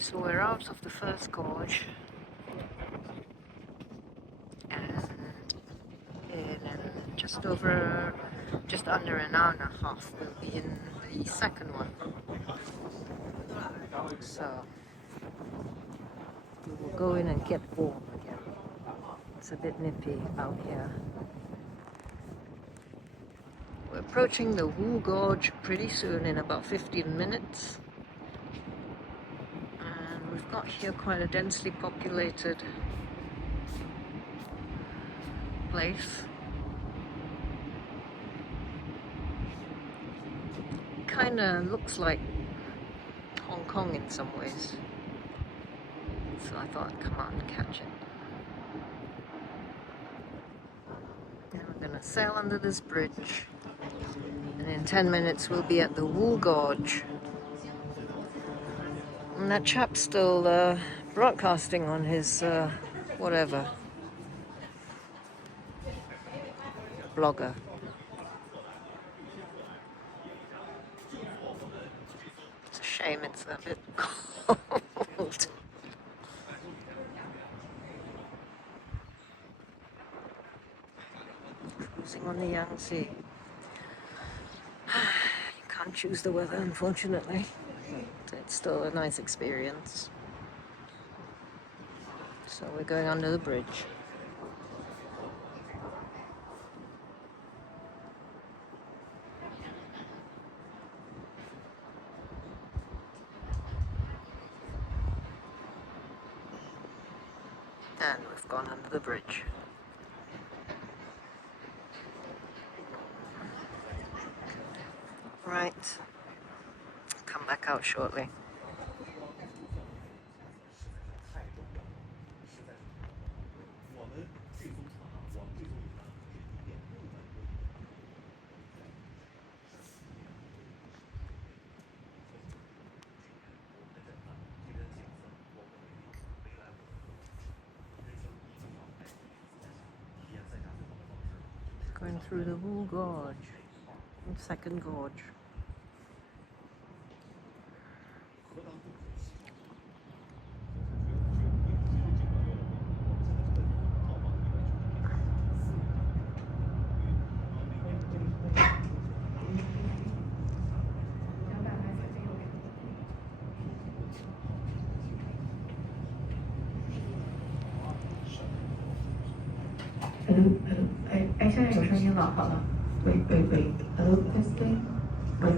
So we're out of the first gorge, and in just under an hour and a half, we'll be in the second one. So we will go in and get warm again. It's a bit nippy out here. We're approaching the Gorge pretty soon, in about 15 minutes. And we've got here quite a densely populated place. Kinda looks like Hong Kong in some ways. So I thought I'd come out and catch it. Now we're gonna sail under this bridge. And in 10 minutes we'll be at the Gorge. And that chap's still broadcasting on his whatever. Blogger. It's a shame it's a bit cold. Cruising on the Yangtze. You can't choose the weather, unfortunately. It's still a nice experience. So we're going under the bridge. And we've gone under the bridge. Right. Come back out shortly. Going through the Gorge, second gorge. Hello， 哎，现在有声音了，好了，喂，Hello testing， 喂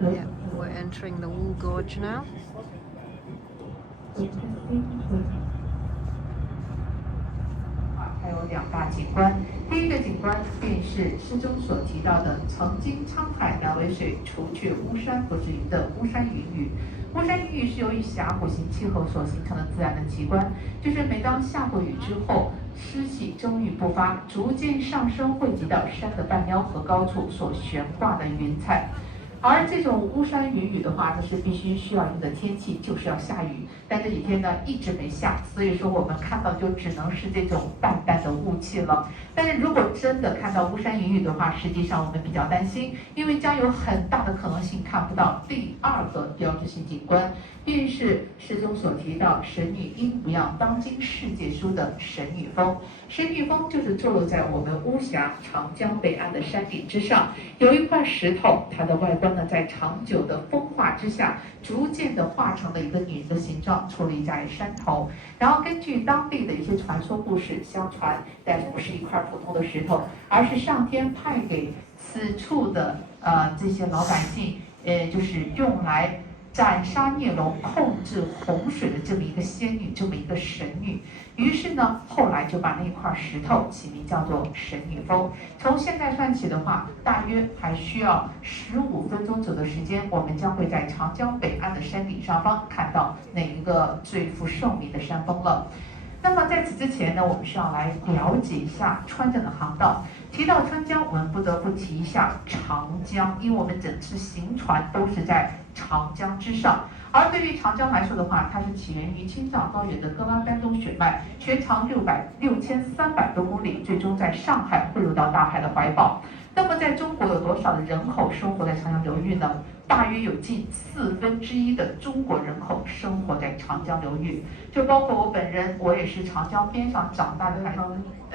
Yeah, we're entering the Gorge now. 喂 testing， 喂。还有2大景观，第一个景观便是诗中所提到的曾经沧海难为水，除却巫山不至于的巫山云雨。巫山云雨是由于峡谷型气候所形成的自然的奇观，就是每当下过雨之后，湿气蒸郁不发，逐渐上升，汇集到山的半腰和高处所悬挂的云彩。而这种巫山云雨的话，它是需要一个天气，就是要下雨。但这几天呢一直没下，所以说我们看到就只能是这种淡淡的雾气了。但是如果真的看到巫山云雨的话，实际上我们比较担心，因为将有很大的可能性看不到第2个标志性景观，便是诗中所提到神女应不让当今世界书的神女峰。神女峰就是坐落在我们巫峡长江北岸的山顶之上，有一块石头，它的外观呢在长久的风化之下，逐渐的化成了一个女人的形状，矗立在山头。然后根据当地的一些传说故事，相传但不是一块普通的石头，而是上天派给此处的这些老百姓，就是用来斩杀孽龙、控制洪水的这么一个仙女，这么一个神女。于是呢，后来就把那块石头起名叫做神女峰。从现在算起的话，大约还需要15分钟左右的时间，我们将会在长江北岸的山顶上方看到那一个最负盛名的山峰了。那么在此之前呢，我们是要来了解一下川江的航道。提到川江，我们不得不提一下长江，因为我们整次行船都是在长江之上。而对于长江来说的话，它是起源于青藏高原的格拉丹东血脉，全长6300多公里，最终在上海汇入到大海的怀抱。那么在中国有多少的人口生活在长江流域呢？大约有近1/4的中国人口生活在长江流域，就包括我本人，我也是长江边上长大的孩子。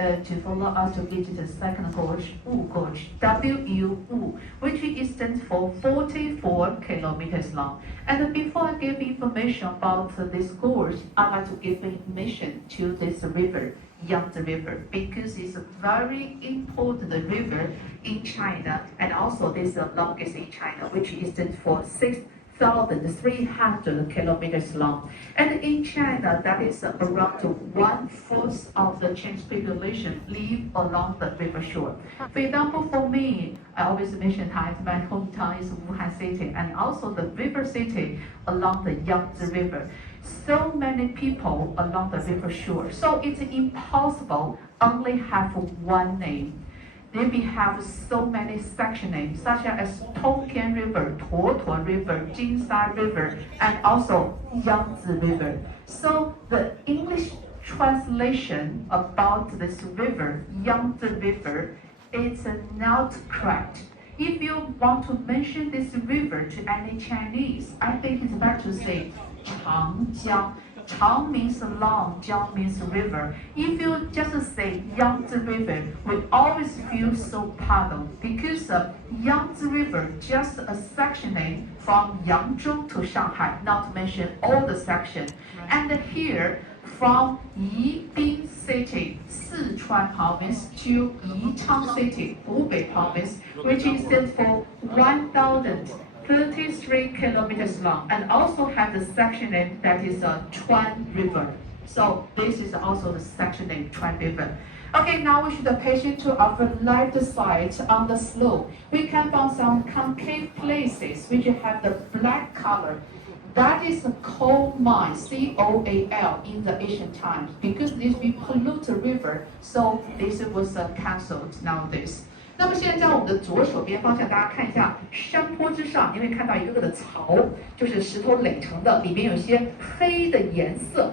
To follow us to visit the second gorge, Wu Gorge, Wu, which stands for 44 kilometers long. And before I give information about this gorge, I'd like to give information to this river, Yangtze River, because it's a very important river in China, and also this is the longest in China, which stands for 6,300 kilometers long. And in China, that is around 1/4 of the Chinese population live along the river shore. For example, for me, I always mention that my hometown is Wuhan City, and also the river city along the Yangtze River. So many people along the river shore, so it's impossible only have one name. Then we have so many section names, such as Tongtian River, Tuotuo River, Jinsha River, and also Yangtze River. So the English translation about this river, Yangtze River, is not correct. If you want to mention this river to any Chinese, I think it's better to say Changjiang. Chang means long, Jiang means river. If you just say Yangtze River, we always feel so puzzled because Yangtze River just a section name from Yangzhou to Shanghai, not to mention all the section. And here, from Yibin City, Sichuan province, to Yichang City, Hubei province, which stands for 1,033 kilometers long, and also have the section name that is Chuan River. So this is also the section name Chuan River. Okay, now we should pay attention to our left side on the slope. We can find some concave places which have the black color. That is a coal mine, C-O-A-L, in the ancient times. Because this we pollute the river, so this was cancelled nowadays. 那么现在在我们的左手边方向，大家看一下山坡之上，你会看到一个个的槽，就是石头垒成的，里边有些黑的颜色。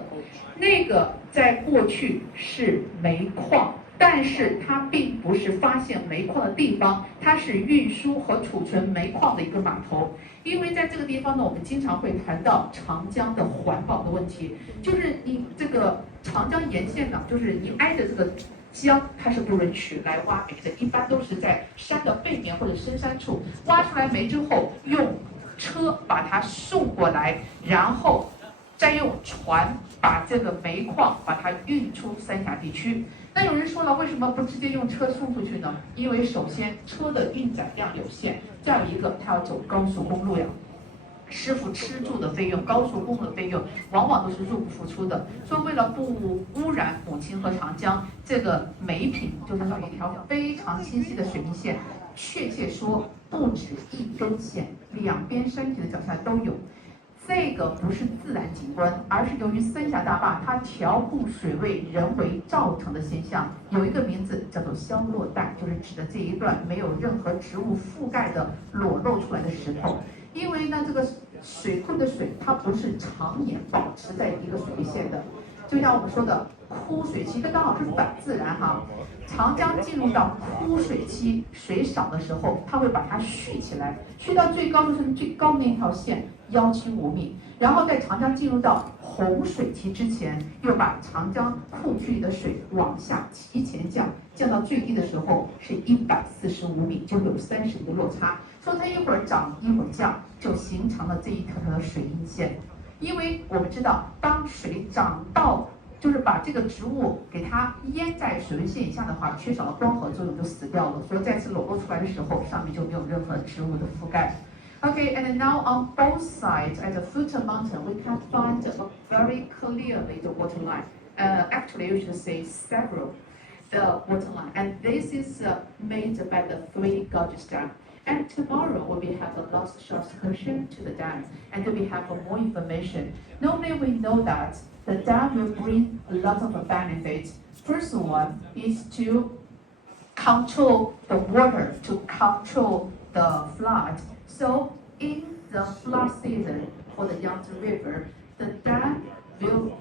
那个在过去是煤矿，但是它并不是发现煤矿的地方，它是运输和储存煤矿的一个码头。因为在这个地方呢，我们经常会谈到长江的环保的问题，就是你这个长江沿线呢，就是你挨着这个江，它是不允许来挖煤的，一般都是在山的背面或者深山处挖出来煤之后，用车把它送过来，然后再用船把这个煤矿把它运出三峡地区。那有人说了，为什么不直接用车送出去呢？因为首先车的运载量有限，再有一个它要走高速公路呀。师傅吃住的费用、高速公路的费用，往往都是入不敷出的。所以为了不污染母亲和长江，这个煤品就是找一条非常清晰的水平线，确切说不止一根线，两边山体的脚下都有。这个不是自然景观，而是由于三峡大坝它调控水位人为造成的现象，有一个名字叫做消落带，就是指的这一段没有任何植物覆盖的裸露出来的石头。因为呢，这个水库的水它不是常年保持在一个水位线的，就像我们说的枯水期，这刚好是反自然哈。长江进入到枯水期，水少的时候，它会把它蓄起来，蓄到最高就是最高的那条线175米，然后在长江进入到洪水期之前，又把长江库区里的水往下提前降，降到最低的时候是145米，就有30米的落差。所以它一会儿涨一会儿降，就形成了这一条条的水阴线。因为我们知道，当水涨到就是把这个植物给它淹在水位线以下的话，缺少了光合作用就死掉了。所以再次裸露出来的时候，上面就没有任何植物的覆盖。Okay, and now on both sides at the foot of mountain, we can find very clearly the water line. Actually, you should say several the water line, and this is made by the 3 gorges dam. And tomorrow we will have a last short excursion to the dam, and then we have more information. Normally we know that the dam will bring a lot of benefits. First one is to control the water, to control the flood. So in the flood season for the Yangtze River, the dam will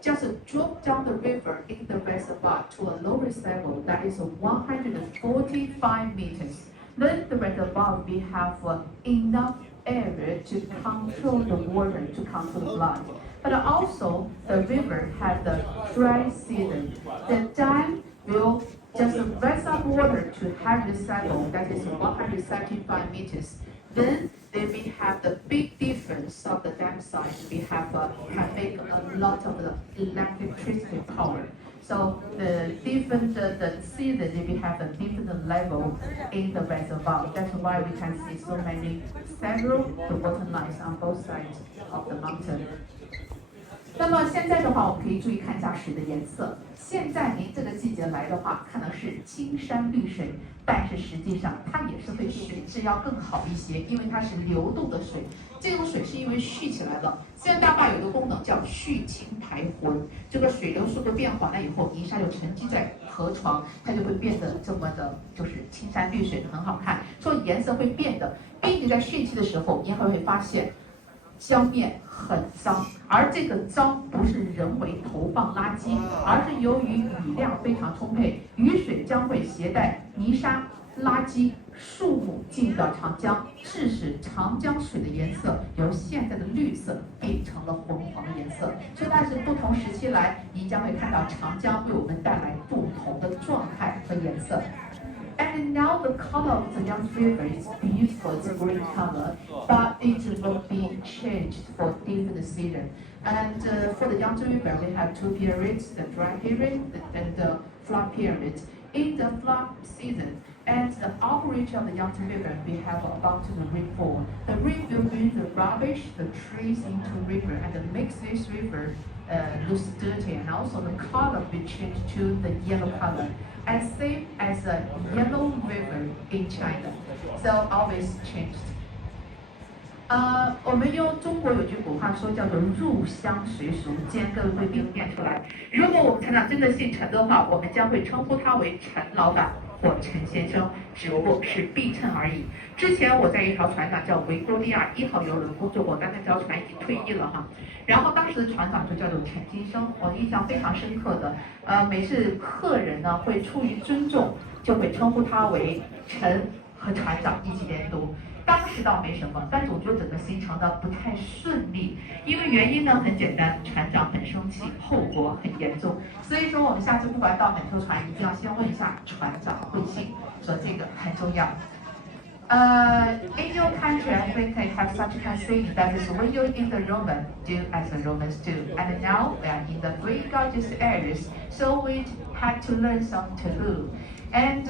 just drop down the river in the reservoir to a lower level that is 145 meters. Then the reservoir we have enough area to control the water, to control the flood. But also the river has the dry season. The dam will just raise up water to heavy level, that is 175 meters. Then we have the big difference of the dam size. We have can make a lot of the electricity power. So the different the season we have a different level in the reservoir. That's why we can see so many several the water lines on both sides of the mountain. 那么现在的话，我们可以注意看一下水的颜色。现在您这个季节来的话，看到是青山绿水，但是实际上它也是会水质要更好一些，因为它是流动的水。这种水是因为蓄起来了。现在大坝有个功能叫蓄氢排浑，这个水流速度变缓了以后，泥沙就沉积在河床，它就会变得这么的，就是青山绿水，很好看。说颜色会变的，并且在汛期的时候，您还会发现。江面很脏，而这个脏不是人为投放垃圾，而是由于雨量非常充沛，雨水将会携带泥沙、垃圾、树木进到长江，致使长江水的颜色由现在的绿色变成了红黄的颜色。所以，但是不同时期来，您将会看到长江为我们带来不同的状态和颜色。And now the color of the Yangtze River is beautiful, it's green color, but it will be changed for different season. And for the Yangtze River, we have two periods, the dry period and the flood period. In the flood season, and the outreach of the Yangtze River, we have about the rainfall. The rain will bring the rubbish, the trees into the river, and makes this river looks dirty, and also the color will change to the yellow color. As same as a yellow river in China, so always changed. 我们用中国有句古话说叫做入乡随俗，今天各位会并念出来。如果我们船长真的姓陈的话，我们将会称呼他为陈老板或陈先生，只不过是避称而已。之前我在一条船长叫维多利亚1号邮轮工作过，但那条船已经退役了哈。然后当时的船长就叫做陈金生，我印象非常深刻的。每次客人呢会出于尊重，就会称呼他为陈和船长一起连读。当时倒没什么，但总觉得整个行程呢不太顺利，因为原因呢很简单，船长很生气，后果很严重。所以说我们下次不管到哪艘船，一定要先问一下船长贵姓，说这个很重要。In your country, I think they have such a saying that is when you're in the Roman, do as the Romans do. And now we are in the three gorgeous areas, so we had to learn some taboo. And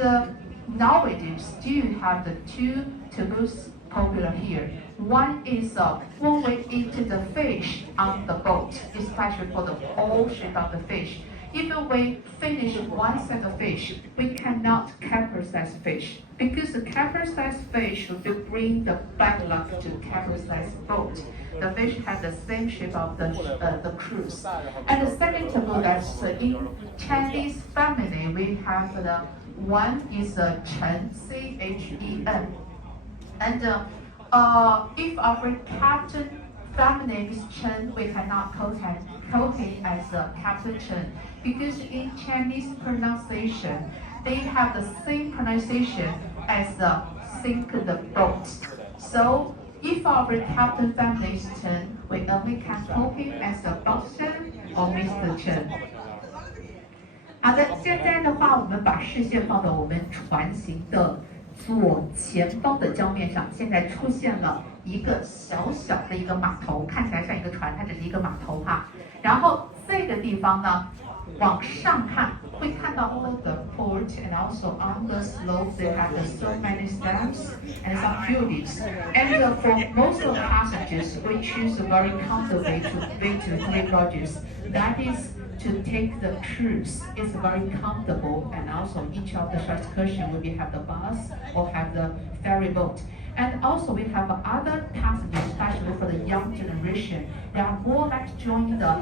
nowadays, still have the two taboos popular here. One is when we eat the fish on the boat, especially for the whole shape of the fish. If we finish one set of fish, we cannot capsize fish because the capsized fish will bring the bad luck to capsized boat. The fish has the same shape of the cruise. And the second taboo that's in Chinese family, we have the one is Chen, C-H-E-N. And if our captain family name is Chen, we cannot call him as Captain Chen because in Chinese pronunciation, they have the same pronunciation as sink the boat. So if our captain family is Chen, we only can call him as Boss Chen or Mr. Chen. 好的，现在的话，我们把视线放到我们船型的左前方的江面上，现在出现了一个小小的一个码头，看起来像一个船，它只是一个码头哈。然后这个地方呢，往上看会看到 all the port and also on the slope they have so many steps and some buildings. And for most of the passengers, we choose a very comfortable way to Three Gorges. That is to take the cruise. It's very comfortable, and also each of the excursion will have the bus or have the ferry boat. And also we have other passengers, especially for the young generation. They are more like joining the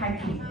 hiking.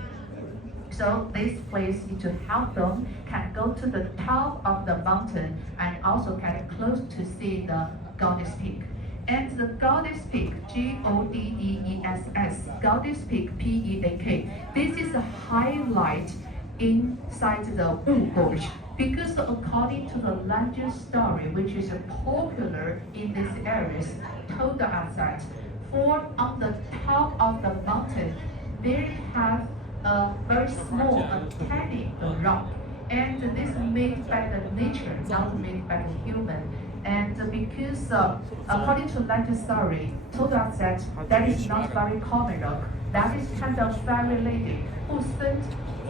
So this place is to help them can go to the top of the mountain and also can close to see the Goddess Peak. And the Goddess Peak, G-O-D-E-E-S-S, Goddess Peak, P-E-A-K. This is a highlight inside the Gorge. Because according to the legend story, which is popular in these areas, told us that for on the top of the mountain, there have a very small, tiny rock. And this is made by the nature, not made by the human. And because according to legend story, told us that is not very common rock. That is kind of fairy lady who sent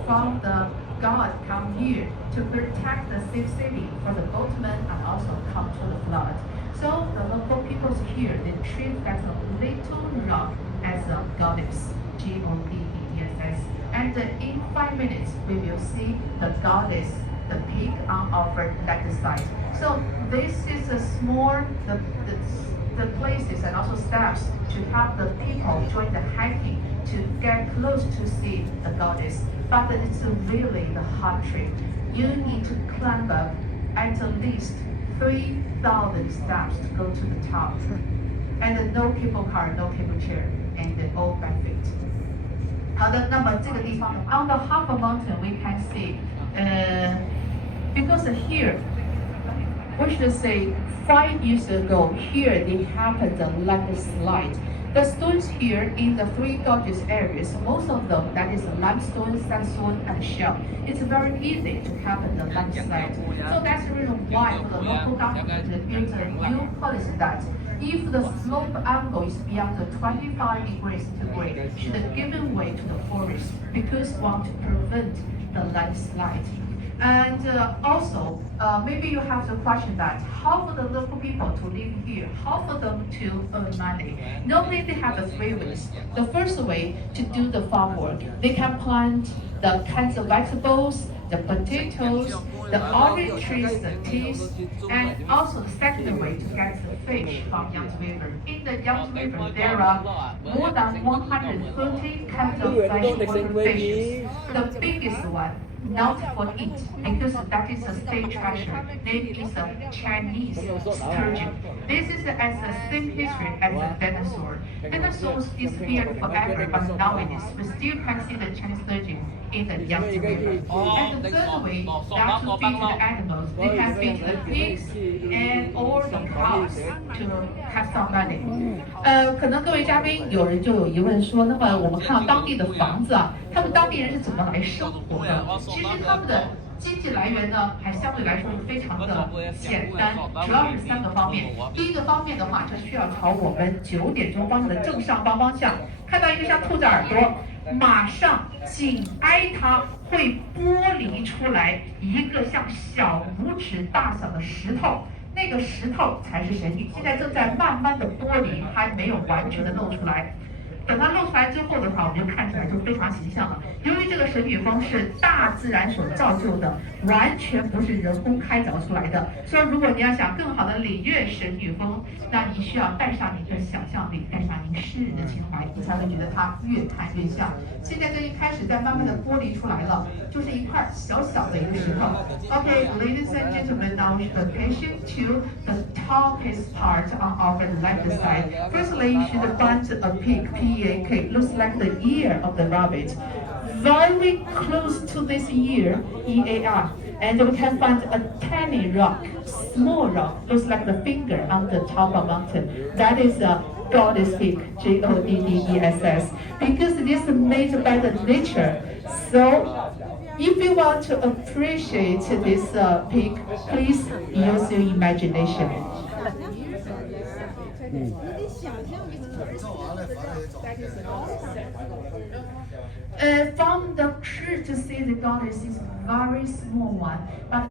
from the God come here to protect the safe city for the boatmen and also come to the flood. So the local peoples here, they treat that little rock as a goddess, Goddess. And in 5 minutes, we will see the goddess, the peak on our left side. So this is a small, the places and also steps to help the people join the hiking to get close to see the goddess. But it's really the hard trip. You need to climb up at least 3,000 steps to go to the top. And no cable car, no cable chair, and all by feet. 好的，那么这个地方 on the half mountain we can see, because here, we should say 5 years ago, here they happened a landslide. The stones here in the three gorges areas, most of them that is limestone, sandstone, and shell. It's very easy to happen the landslide. So that's the reason why the local government built a new policy that if the slope angle is beyond the 25 degrees centigrade, should give way to the forest because want to prevent the landslide. And also, maybe you have the question that how for the local people to live here, how for them to earn money? Normally they have the 3 ways. The first way to do the farm work, they can plant the kinds of vegetables, the potatoes, the orange trees, the teas, and also the second way to get the fish from Yangtze River. In the Yangtze River, there are more than 130 kinds of freshwater fishes. The biggest one, not for eat, because that is a state treasure. Name is a Chinese sturgeon. This is as the same history as the dinosaur. Dinosaurs disappeared forever, but nowadays we still can see the Chinese sturgeon in the Yangtze River. And the third way, that to feed the animals. They can feed the pigs and or the cows to have some money. 可能各位嘉宾有人就有疑问说，那么我们看到当地的房子啊，他们当地人是怎么来生活的？其实他们的经济来源呢，还相对来说是非常的简单，主要是3个方面。第一个方面的话，就需要朝我们9点钟方向的正上方方向，看到一个像兔子耳朵，马上紧挨它会剥离出来一个像小拇指大小的石头。那个石头才是神域，现在正在慢慢的剥离，还没有完全的露出来。等它露出来之后的话，我们就看起来就非常形象了。由于这个神女峰是大自然所造就的，完全不是人工开凿出来的。所以如果你要想更好的领略神女峰，那你需要带上你的想象力，带上您诗人的情怀，你才会觉得它越看越像。现在这一开始在慢慢的剥离出来了，就是一块小小的一个石头。Okay, ladies and gentlemen, now we should pay attention to the tallest part on our left side. Firstly, you should find a peak. P-E-A-K, looks like the ear of the rabbit. Very close to this ear, E-A-R, and we can find a tiny rock, small rock, looks like the finger on the top of mountain. That is a goddess peak, G-O-D-D-E-S-S, because it is made by the nature. So, if you want to appreciate this peak, please use your imagination. From the tree to see the goddess is very small one, but